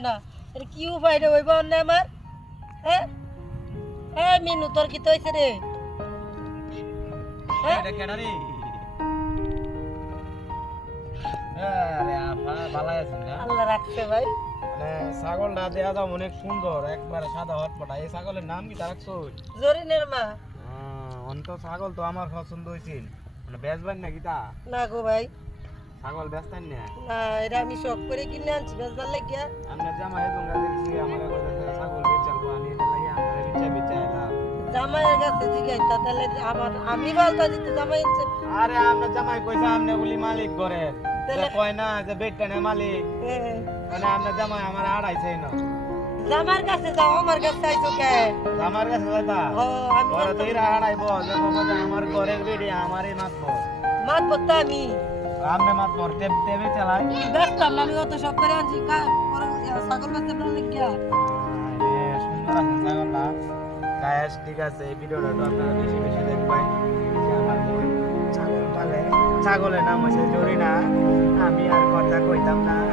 না এর কি উপায় রে হইব না আমার হ্যাঁ হ্যাঁ মিনু তোর কি হইছে রে হ্যাঁ এটা কেডা রে আরে আপা ভালো আছেন না আল্লাহ রাখছে ভাই মানে ছাগলটা দেয়া যাও অনেক সুন্দর একবারে সাদা হটপটা এই ছাগলের নাম কি রাখছো জরিনের মা অন্ত ছাগল তো আমার পছন্দ হইছিল মানে বেচবেন নাকি তা না গো ভাই ছাগল বেচতেন না না এটা আমি শখ করে কিনে আনছি বেচবার লাগিয়া আমরা জামাই দোঙ্গা দেখছি আমার ছাগল বেচালবো আমি এটা লাগি আমরা বিচা এলাম জামাইয়ের কাছে জিগাইতা তাহলে আমি বলতা দিতে জামাই আরে আমরা জামাই কইছে আমনে বলি মালিক করে কয় না যে বেটটা মালিক মানে আমরা জামাই আমার আড়াইছে না জামার কাছে যাও আমার কাছে আইছো কে আমার কাছে যাইতা ও আমি ঘরে তো ইরা হারাইবো যে বাবা যে আমার ঘরের বেড়ি আমারই মাতবো মাত বত্তা আমি আমনে মাতবো তেবে চালাই ব্যস্ত আমি অত শখ করে আনছি ছাগল বেচতে পারলে লাগিয়া সুন্দর আছে ছাগলটা গায়েস ঠিক আছে এই ভিডিওটা তো আপনারা বেশি বেশি দেখবেন যে আমার বোন ছাগল পালে ছাগলের নাম হচ্ছে জরিনা আমি আর কথা কইতাম না